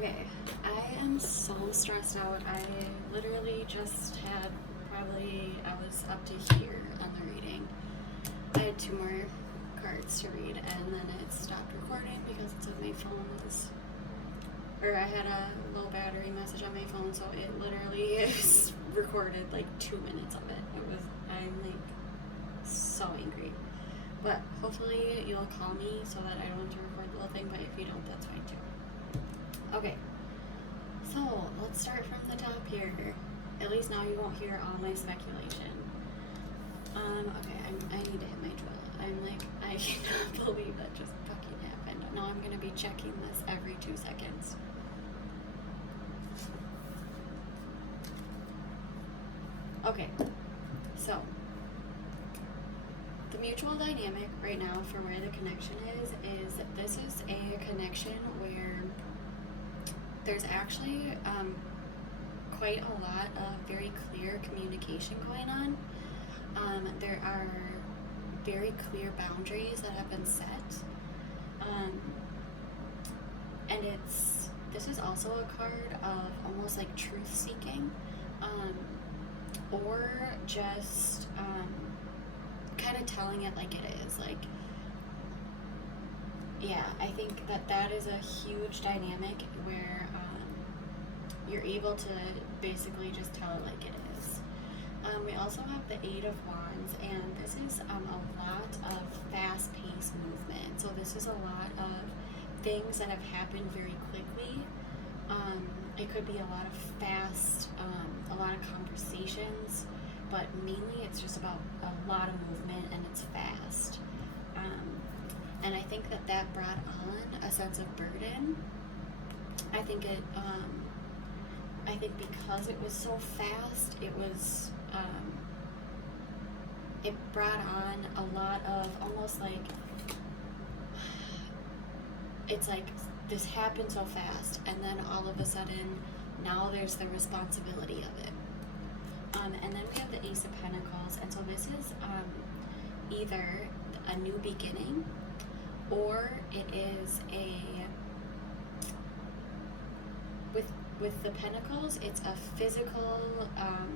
Okay, I am so stressed out. I literally just had I was up to here on the reading. I had 2 more cards to read and then it stopped recording because it's on my phone or I had a low battery message on my phone, so it literally is recorded like 2 minutes of it. I'm like so angry. But hopefully you'll call me so that I don't have to record the whole thing, but if you don't, that's fine too. Okay, so let's start from the top here. At least now you won't hear all my speculation. Okay, I need to hit my drill. I cannot believe that just fucking happened. Now I'm gonna be checking this every 2 seconds. Okay, so the mutual dynamic right now for where the connection is this is a connection where there's actually quite a lot of very clear communication going on. There are very clear boundaries that have been set. And this is also a card of almost like truth seeking, or just kind of telling it like it is. Like, yeah, I think that is a huge dynamic where you're able to basically just tell it like it is. We also have the 8 of Wands, and this is a lot of fast-paced movement. So this is a lot of things that have happened very quickly. It could be a lot of fast, a lot of conversations, but mainly it's just about a lot of movement and it's fast. And I think that brought on a sense of burden. I think because it was so fast, it brought on a lot of almost like, it's like this happened so fast, and then all of a sudden, now there's the responsibility of it. And then we have the Ace of Pentacles, and so this is either a new beginning, or it is with the Pentacles, it's a physical,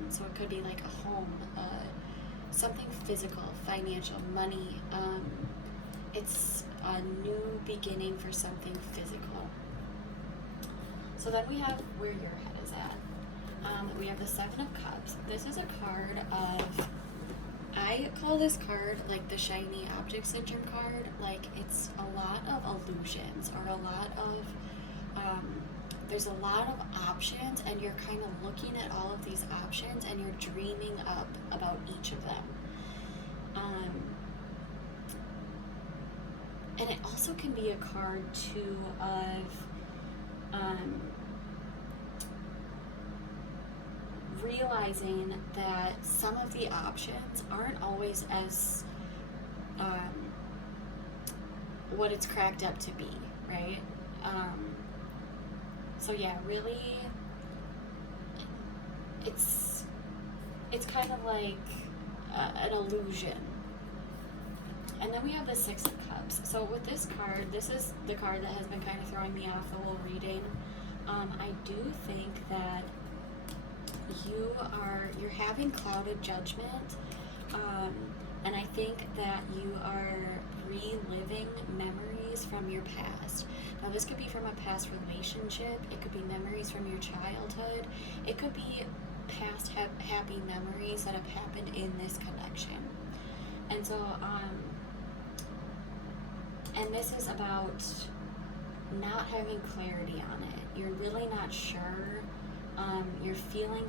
so it could be like a home, something physical, financial, money. It's a new beginning for something physical. So then we have where your head is at. We have the 7 of Cups. This is a card of, I call this card like the shiny object syndrome card. Like, it's a lot of illusions, or a lot of, there's a lot of options, and you're kind of looking at all of these options and you're dreaming up about each of them. And it also can be a card too of realizing that some of the options aren't always as what it's cracked up to be, right? So yeah, really, it's kind of like an illusion. And then we have the 6 of Cups. So with this card, this is the card that has been kind of throwing me off the whole reading. I do think that you're having clouded judgment, and I think that you are reliving memories from your past. Now this could be from a past relationship, it could be memories from your childhood, it could be past happy memories that have happened in this connection. And so, and this is about not having clarity on it. You're really not sure. You're feeling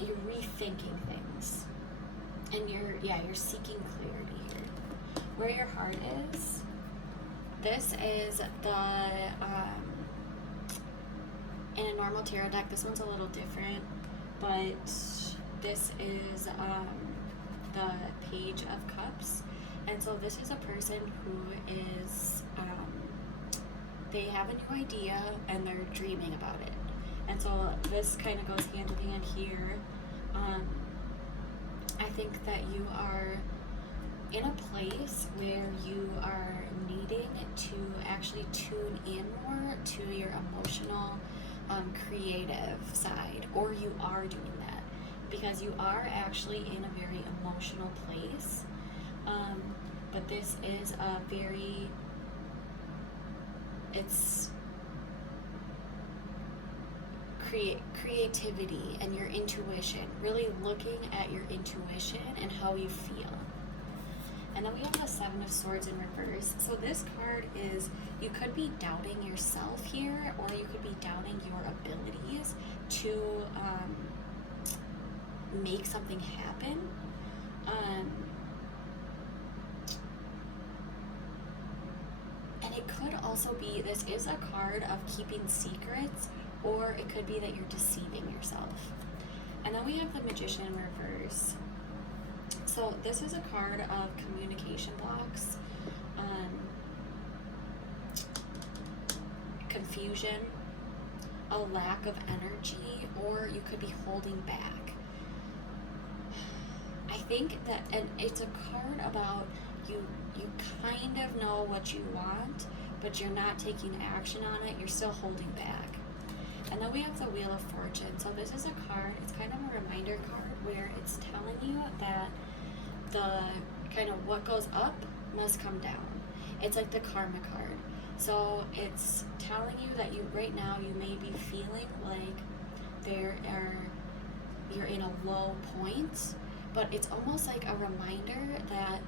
you're rethinking things. And you're seeking clarity here. Where your heart is, this is in a normal tarot deck, this one's a little different, but this is the Page of Cups. And so this is a person who is, they have a new idea and they're dreaming about it. And so this kind of goes hand in hand here. I think that you are in a place where you are needing to actually tune in more to your emotional, creative side, or you are doing that because you are actually in a very emotional place. But this is a very, it's creativity and your intuition, really looking at your intuition and how you feel. And then we have the Seven of Swords in reverse. So this card is, you could be doubting yourself here, or you could be doubting your abilities to make something happen. And it could also be, this is a card of keeping secrets, or it could be that you're deceiving yourself. And then we have the Magician in reverse. So this is a card of communication blocks, confusion, a lack of energy, or you could be holding back. I think that, and it's a card about you kind of know what you want, but you're not taking action on it, you're still holding back. And then we have the Wheel of Fortune. So this is a card, it's kind of a reminder card where it's telling you that the kind of what goes up must come down. It's like the karma card. So it's telling you that you right now you may be feeling like you're in a low point, but it's almost like a reminder that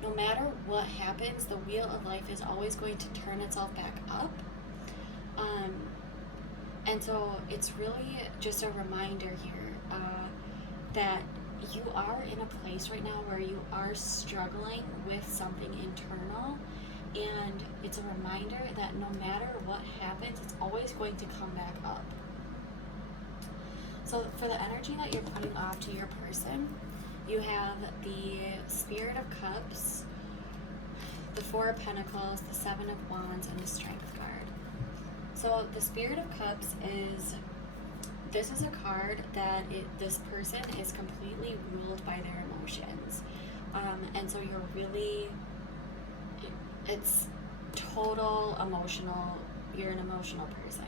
no matter what happens, the wheel of life is always going to turn itself back up. And so it's really just a reminder here that you are in a place right now where you are struggling with something internal, and it's a reminder that no matter what happens, it's always going to come back up. So for the energy that you're putting off to your person, you have the Spirit of Cups, the Four of Pentacles, the Seven of Wands, and the Strength card. So the Spirit of Cups this is a card that this person is completely ruled by their emotions. And so you're really, it's total emotional, you're an emotional person.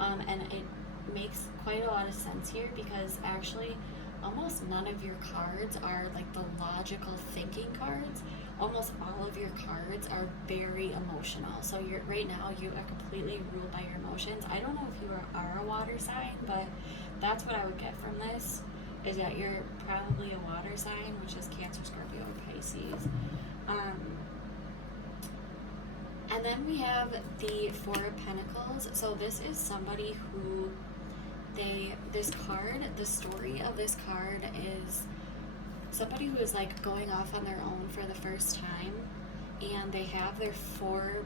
And it makes quite a lot of sense here because actually almost none of your cards are like the logical thinking cards. Almost all of your cards are very emotional. So right now you are completely ruled by your emotions. I don't know if you are a water sign, but that's what I would get from this, is that you're probably a water sign, which is Cancer, Scorpio, and Pisces. And then we have the Four of Pentacles. So this is somebody who this card, the story of this card is somebody who is like going off on their own for the first time, and they have their four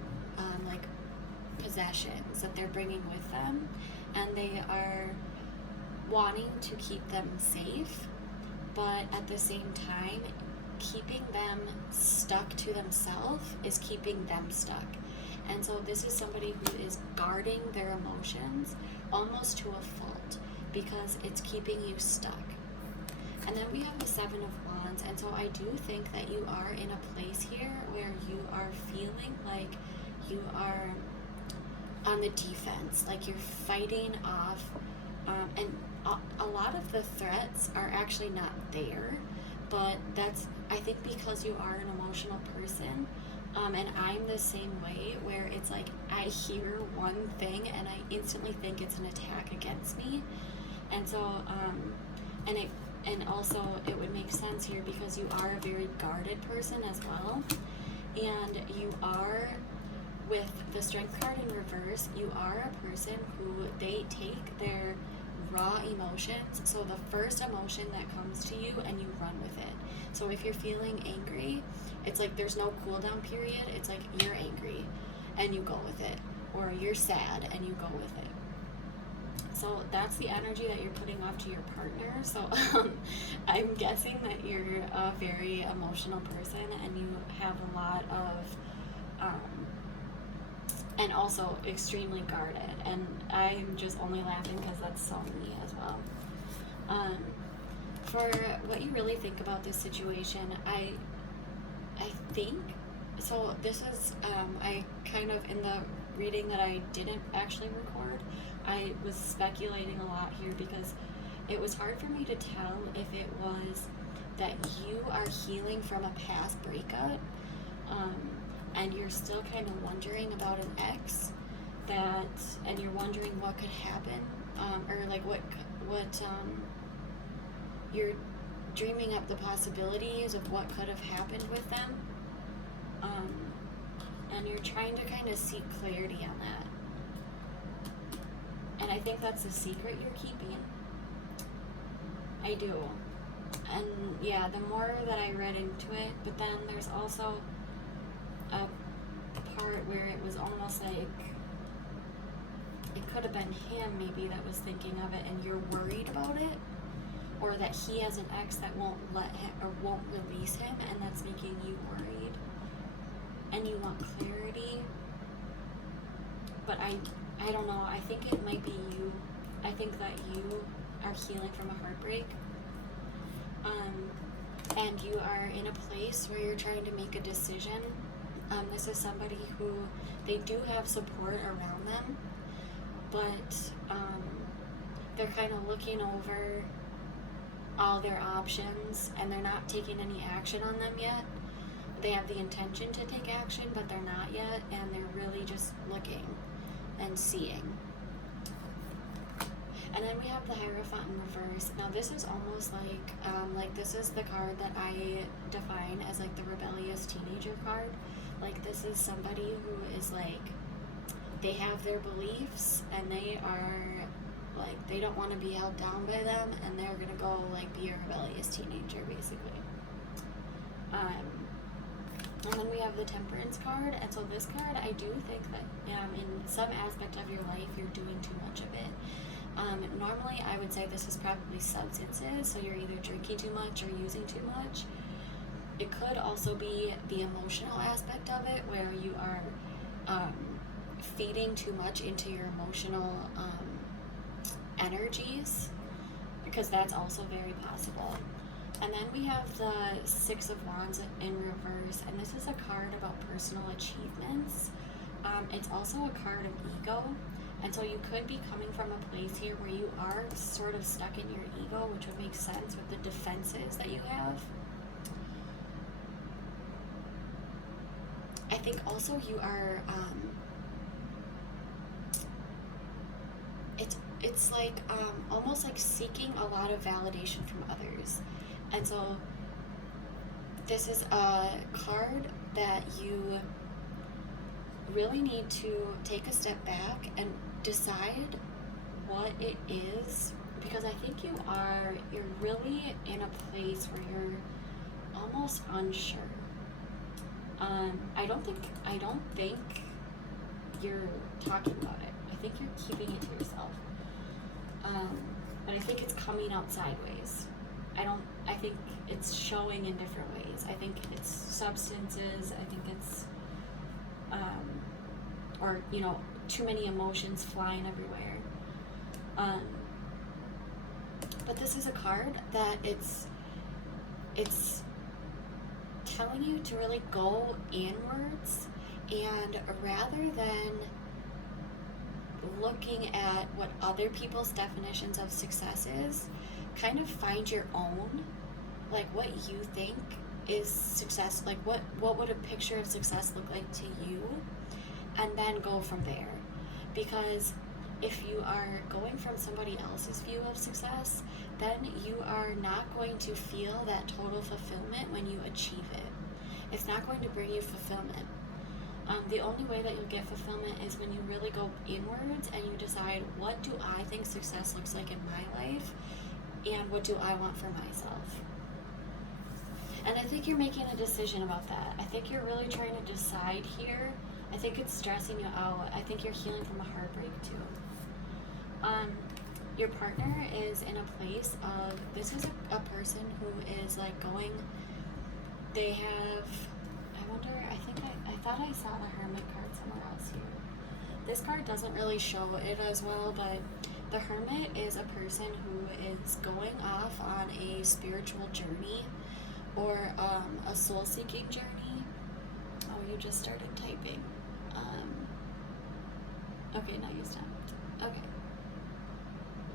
like possessions that they're bringing with them, and they are wanting to keep them safe, but at the same time keeping them stuck to themselves is keeping them stuck. And so this is somebody who is guarding their emotions almost to a fault because it's keeping you stuck. And then we have the Seven of Wands, and so I do think that you are in a place here where you are feeling like you are on the defense, like you're fighting off, and a lot of the threats are actually not there, but that's, I think, because you are an emotional person, and I'm the same way, where it's like I hear one thing and I instantly think it's an attack against me, and so and also it would make sense here because you are a very guarded person as well, and you are, with the Strength card in reverse, you are a person who they take their raw emotions, so the first emotion that comes to you, and you run with it. So if you're feeling angry, it's like there's no cool down period. It's like you're angry and you go with it, or you're sad and you go with it. So that's the energy that you're putting off to your partner. So I'm guessing that you're a very emotional person and you have a lot of and also extremely guarded, and I'm just only laughing because that's so me as well. For what you really think about this situation, think, so this is, I kind of, in the reading that I didn't actually record, I was speculating a lot here because it was hard for me to tell if it was that you are healing from a past breakup, and you're still kind of wondering about an ex, and you're wondering what could happen, or like what you're dreaming up the possibilities of what could have happened with them, and you're trying to kind of seek clarity on that. And I think that's a secret you're keeping. I do. And yeah, the more that I read into it, but then there's also a part where it was almost like it could have been him maybe that was thinking of it and you're worried about it, or that he has an ex that won't let him or won't release him, and that's making you worried and you want clarity. But I don't know, I think it might be you. I think that you are healing from a heartbreak, and you are in a place where you're trying to make a decision. This is somebody who, they do have support around them, but they're kind of looking over all their options and they're not taking any action on them yet. They have the intention to take action, but they're not yet, and they're really just looking and seeing. And then we have the Hierophant in reverse. Now this is almost like this is the card that I define as like the rebellious teenager card. Like this is somebody who is like, they have their beliefs and they are like, they don't want to be held down by them, and they're gonna go like be a rebellious teenager basically. And then we have the Temperance card, and so this card, I do think that in some aspect of your life you're doing too much of it. Normally I would say this is probably substances, so you're either drinking too much or using too much. It could also be the emotional aspect of it, where you are feeding too much into your emotional energies, because that's also very possible. And then we have the Six of Wands in reverse, and this is a card about personal achievements. It's also a card of ego, and so you could be coming from a place here where you are sort of stuck in your ego, which would make sense with the defenses that you have. I think also you are, it's like almost like seeking a lot of validation from others. And so this is a card that you really need to take a step back and decide what it is, because I think you're really in a place where you're almost unsure. I don't think you're talking about it. I think you're keeping it to yourself. But I think it's coming out sideways. I think it's showing in different ways. I think it's substances. I think it's, or, you know, too many emotions flying everywhere. But this is a card that it's telling you to really go inwards, and rather than looking at what other people's definitions of success is, kind of find your own, like what you think is success, like what would a picture of success look like to you, and then go from there. Because if you are going from somebody else's view of success, then you are not going to feel that total fulfillment when you achieve it. It's not going to bring you fulfillment. The only way that you'll get fulfillment is when you really go inwards and you decide, what do I think success looks like in my life, and what do I want for myself? And I think you're making a decision about that. I think you're really trying to decide here. I think it's stressing you out. I think you're healing from a heartbreak too. Your partner is in a place of, this is a person who is like going, they have, I wonder, I thought I saw the Hermit card somewhere else here. This card doesn't really show it as well, but the Hermit is a person who is going off on a spiritual journey, or a soul-seeking journey. you just started typing. Okay, now you stopped. Okay.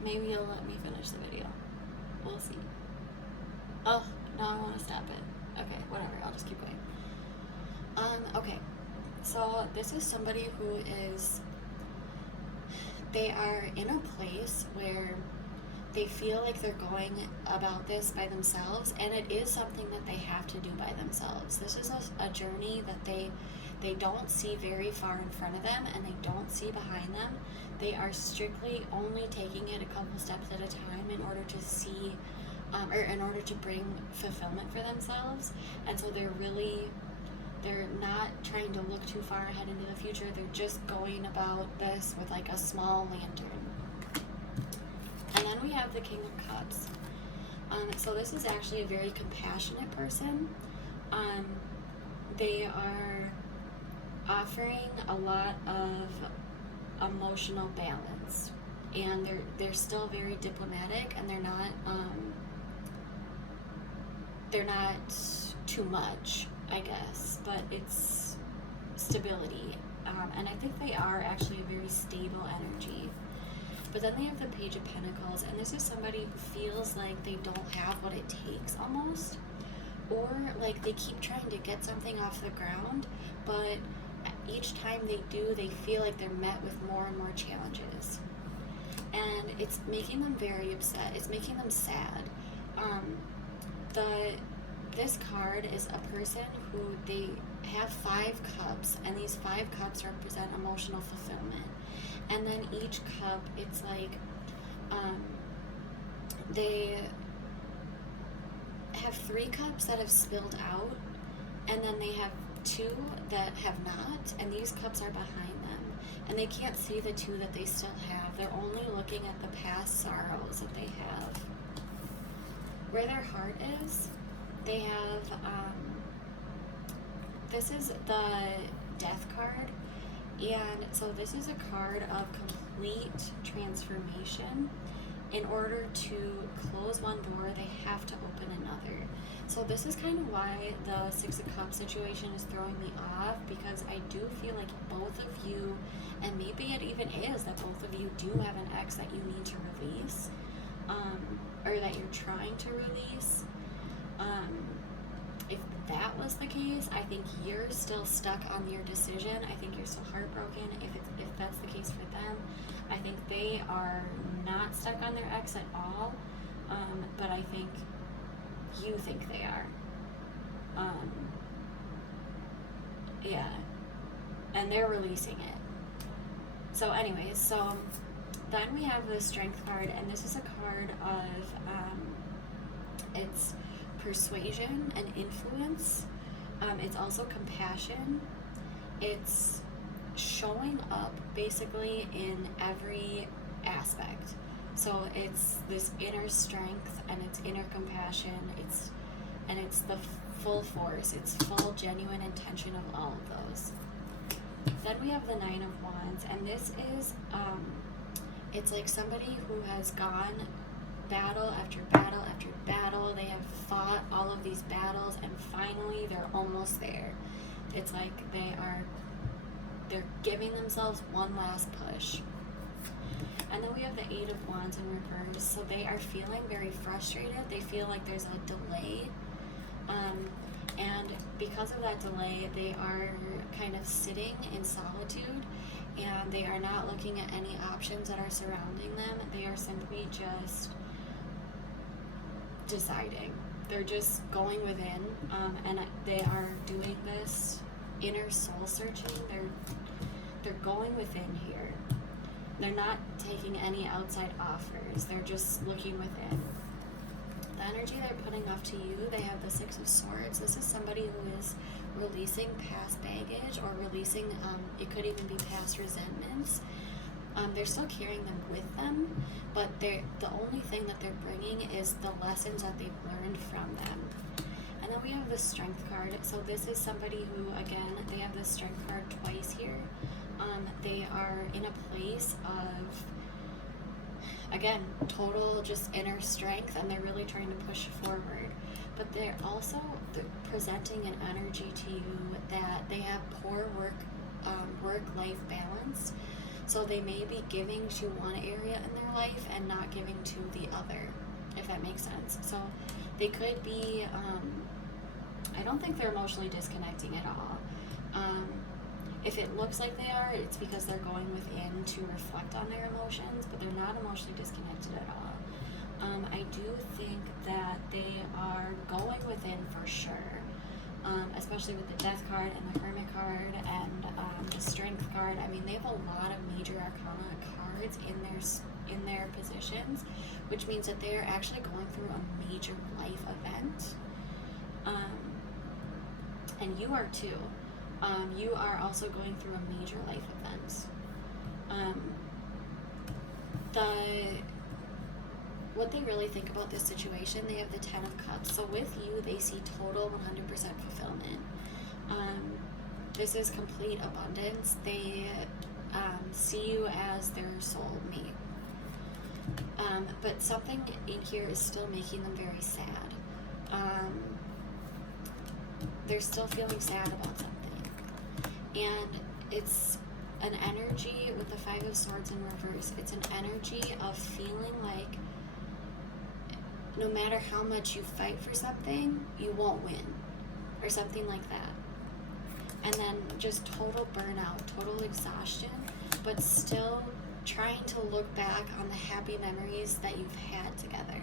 Maybe you'll let me finish the video. We'll see. Oh, now I want to stop it. Okay, whatever. I'll just keep going. Okay. So this is somebody who is, they are in a place where they feel like they're going about this by themselves, and it is something that they have to do by themselves. This is a journey that they don't see very far in front of them, and they don't see behind them. They are strictly only taking it a couple steps at a time in order to see, or in order to bring fulfillment for themselves. And so they're not trying to look too far ahead into the future. They're just going about this with like a small lantern. And then we have the King of Cups. So this is actually a very compassionate person. They are offering a lot of emotional balance, and they're still very diplomatic, and they're not too much, I guess, but it's stability. And I think they are actually a very stable energy. But then they have the Page of Pentacles, and this is somebody who feels like they don't have what it takes almost, or like they keep trying to get something off the ground, but each time they do, they feel like they're met with more and more challenges. And it's making them very upset. It's making them sad. This card is a person who they have 5 cups, and these 5 cups represent emotional fulfillment. And then each cup, it's like they have 3 cups that have spilled out, and then they have 2 that have not, and these cups are behind them. And they can't see the 2 that they still have. They're only looking at the past sorrows that they have. Where their heart is, they have, this is the Death card. And so this is a card of complete transformation. In order to close one door, they have to open another. So this is kind of why the 6 of Cups situation is throwing me off, because I do feel like both of you, and maybe it even is that both of you do have an ex that you need to release, or that you're trying to release. If that was the case, I think you're still stuck on your decision. I think you're still heartbroken. If that's the case for them, I think they are not stuck on their ex at all. But I think you think they are. Yeah. And they're releasing it. So anyways, so then we have the Strength card, and this is a card of, it's persuasion and influence. It's also compassion. It's showing up basically in every aspect. So it's this inner strength, and it's inner compassion, it's the full force, it's full genuine intention of all of those. Then we have the 9 of Wands, and this is it's like somebody who has gone battle after battle after battle. They have fought all of these battles, and finally they're almost there. It's like they're giving themselves one last push. And then we have the 8 of Wands in reverse. So they are feeling very frustrated. They feel like there's a delay. And because of that delay, they are kind of sitting in solitude, and they are not looking at any options that are surrounding them. They are simply just deciding. They're just going within, and they are doing this inner soul searching. They're going within here. They're not taking any outside offers. They're just looking within. The energy they're putting off to you, they have the 6 of Swords. This is somebody who is releasing past baggage, or releasing, it could even be past resentments. They're still carrying them with them, but the only thing that they're bringing is the lessons that they've learned from them. And then we have the Strength card. So this is somebody who, again, they have the Strength card twice here. They are in a place of again, total just inner strength, and they're really trying to push forward. But they're also presenting an energy to you that they have poor work-life balance. So they may be giving to one area in their life and not giving to the other, if that makes sense. So they could be, I don't think they're emotionally disconnecting at all. If it looks like they are, it's because they're going within to reflect on their emotions, but they're not emotionally disconnected at all. I do think that they are going within for sure, especially with the Death card and the Hermit card and the Strength card. I mean, they have a lot of major arcana cards in their positions, which means that they are actually going through a major life event. And you are too. You are also going through a major life event. What they really think about this situation, they have the Ten of Cups. So with you, they see total 100% fulfillment. This is complete abundance. They see you as their soulmate. But something in here is still making them very sad. They're still feeling sad about something. And it's an energy with the Five of Swords in reverse. It's an energy of feeling like no matter how much you fight for something, you won't win, or something like that. And then just total burnout, total exhaustion, but still trying to look back on the happy memories that you've had together.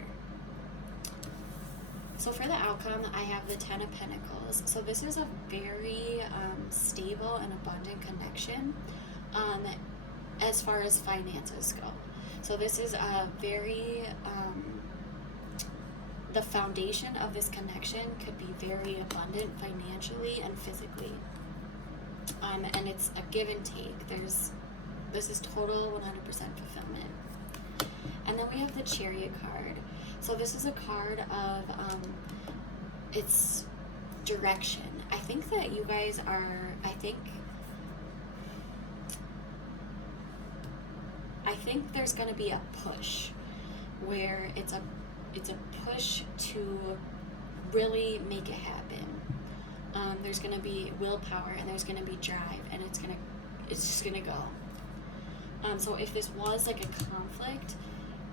So for the outcome, I have the Ten of Pentacles. So this is a very stable and abundant connection as far as finances go. So this is a very, the foundation of this connection could be very abundant financially and physically. And it's a give and take. This is total 100% fulfillment. And then we have the Chariot card. So this is a card of, it's direction. I think that you guys are, I think there's going to be a push where it's a push to really make it happen. There's going to be willpower and there's going to be drive, and it's just going to go. So if this was like a conflict,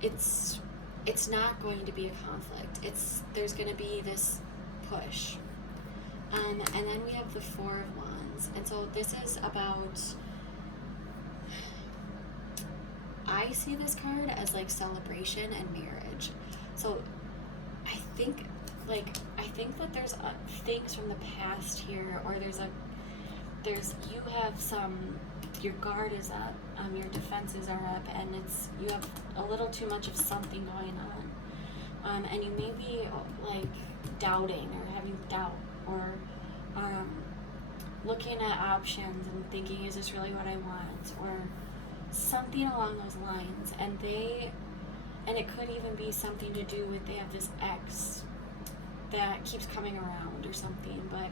it's not going to be a conflict. There's going to be this push. And then we have the Four of Wands. And so this is about, I see this card as like celebration and marriage. So I think that there's things from the past here, or you have your guard is up, your defenses are up, and you have a little too much of something going on. And you may be like doubting or having doubt, or looking at options and thinking, is this really what I want, or something along those lines. And it could even be something to do with, they have this ex that keeps coming around or something. But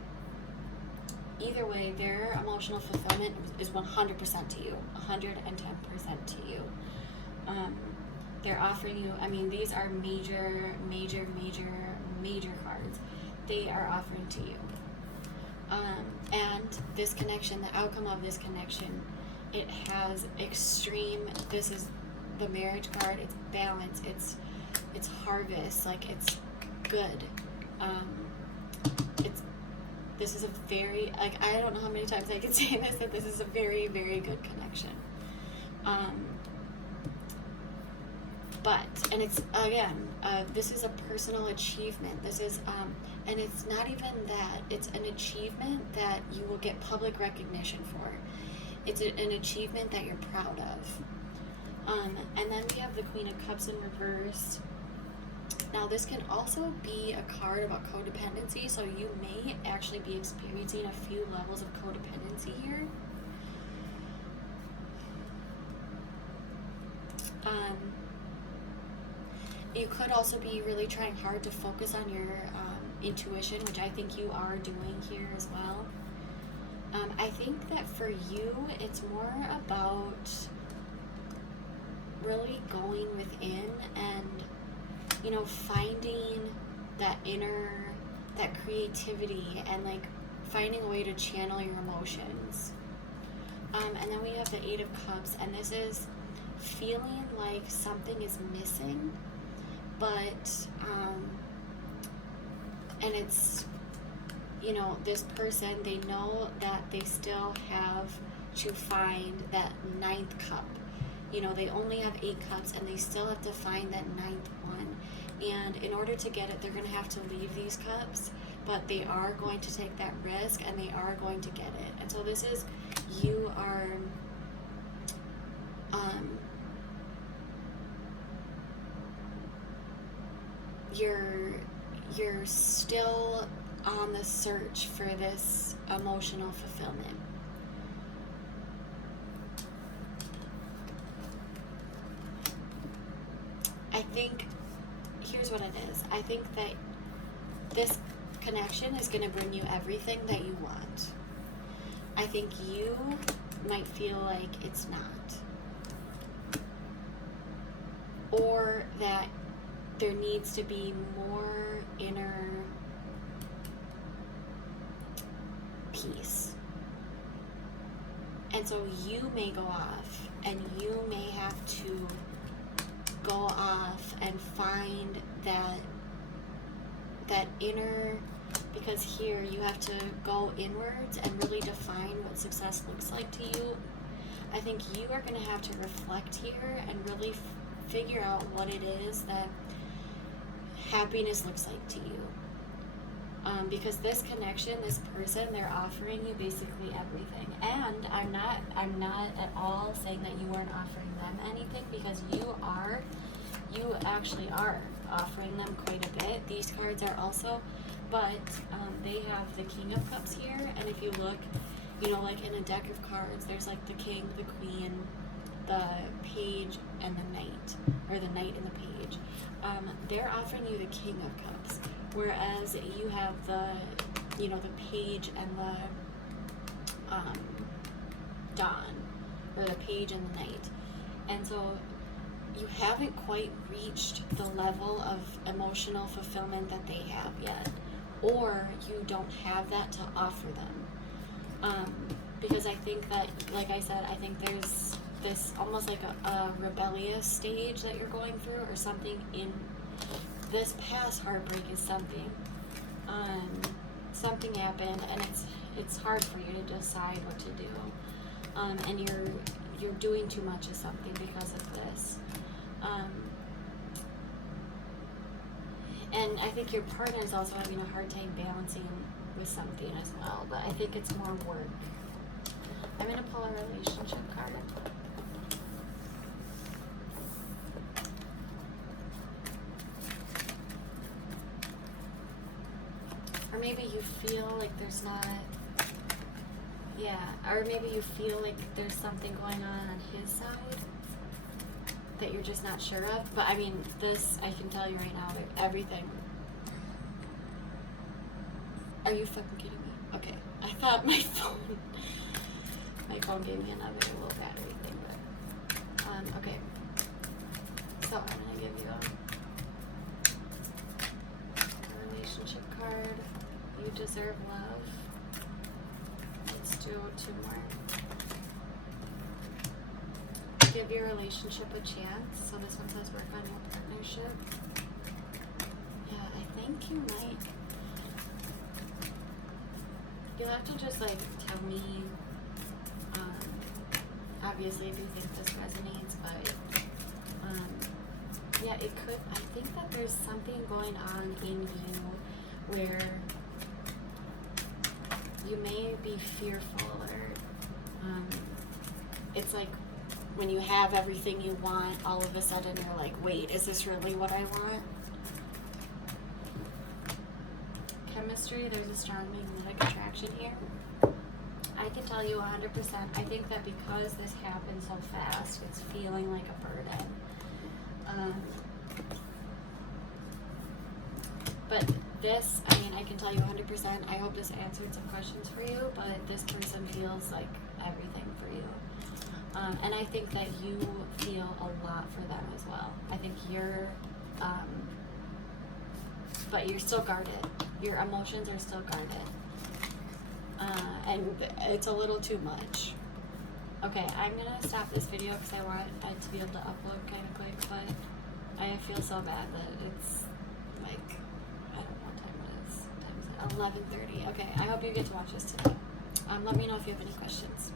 either way, their emotional fulfillment is 100% to you, 110% to you. They're offering you, I mean, these are major, major, major, major cards. They are offering to you. And this connection, the outcome of this connection, it has extreme, this is the marriage card, it's balance, it's harvest, like it's good. This is a very, like, I don't know how many times I can say this, that this is a very, very good connection. And it's, again, this is a personal achievement. This is, and it's not even that, it's an achievement that you will get public recognition for. It's an achievement that you're proud of. And then we have the Queen of Cups in reverse. Now this can also be a card about codependency, so you may actually be experiencing a few levels of codependency here. You could also be really trying hard to focus on your intuition, which I think you are doing here as well. I think that for you, it's more about really going within and, you know, finding that that creativity and like finding a way to channel your emotions. And then we have the Eight of Cups, and this is feeling like something is missing, but, and it's, you know, this person, they know that they still have to find that ninth cup. You know, they only have 8 cups and they still have to find that ninth one. And in order to get it, they're going to have to leave these cups, but they are going to take that risk and they are going to get it. And so this is, you are, you're still on the search for this emotional fulfillment. I think, here's what it is. I think that this connection is going to bring you everything that you want. I think you might feel like it's not. Or that there needs to be more inner peace. And so you may go off and you may have to go off and find that inner, because here you have to go inwards and really define what success looks like to you. I think you are going to have to reflect here and really figure out what it is that happiness looks like to you. Because this connection, this person, they're offering you basically everything. And I'm not at all saying that you aren't offering them anything, because you actually are offering them quite a bit. These cards are also, but they have the King of Cups here, and if you look, you know, like in a deck of cards, there's like the King, the Queen, the Page, and the Knight, or the Knight and the Page. They're offering you the King of Cups, whereas you have the, you know, the Page and the Dawn, or the Page and the Knight. And so you haven't quite reached the level of emotional fulfillment that they have yet, or you don't have that to offer them. Because I think that, like I said, I think there's this almost like a rebellious stage that you're going through, or something in this past heartbreak is something. Something happened, and it's hard for you to decide what to do. And you're doing too much of something because of this. And I think your partner is also having a hard time balancing with something as well, but I think it's more work. I'm going to pull a relationship card. Or maybe you feel like there's not, or maybe you feel like there's something going on his side that you're just not sure of. But I mean, this, I can tell you right now, that everything. Are you fucking kidding me? Okay, I thought my phone gave me another little battery thing, but, okay. So I'm gonna give you a relationship card. You deserve love. Let's do 2 more. Give your relationship a chance. So this one says work on your partnership. Yeah, I think you might. You'll have to just like tell me, obviously if you think this resonates, but yeah, it could. I think that there's something going on in you where you may be fearful, or it's like when you have everything you want, all of a sudden you're like, wait, is this really what I want? Chemistry, there's a strong magnetic attraction here. I can tell you 100%, I think that because this happened so fast, it's feeling like a burden. But this, I mean, I can tell you 100%, I hope this answered some questions for you, but this person feels like everything for you. And I think that you feel feel a lot for them as well. I think but you're still guarded. Your emotions are still guarded. And it's a little too much. Okay, I'm gonna stop this video because I want it to be able to upload kind of quick, but I feel so bad that it's like, I don't know what time it is. What time is it? 11:30. Okay, I hope you get to watch this today. Let me know if you have any questions.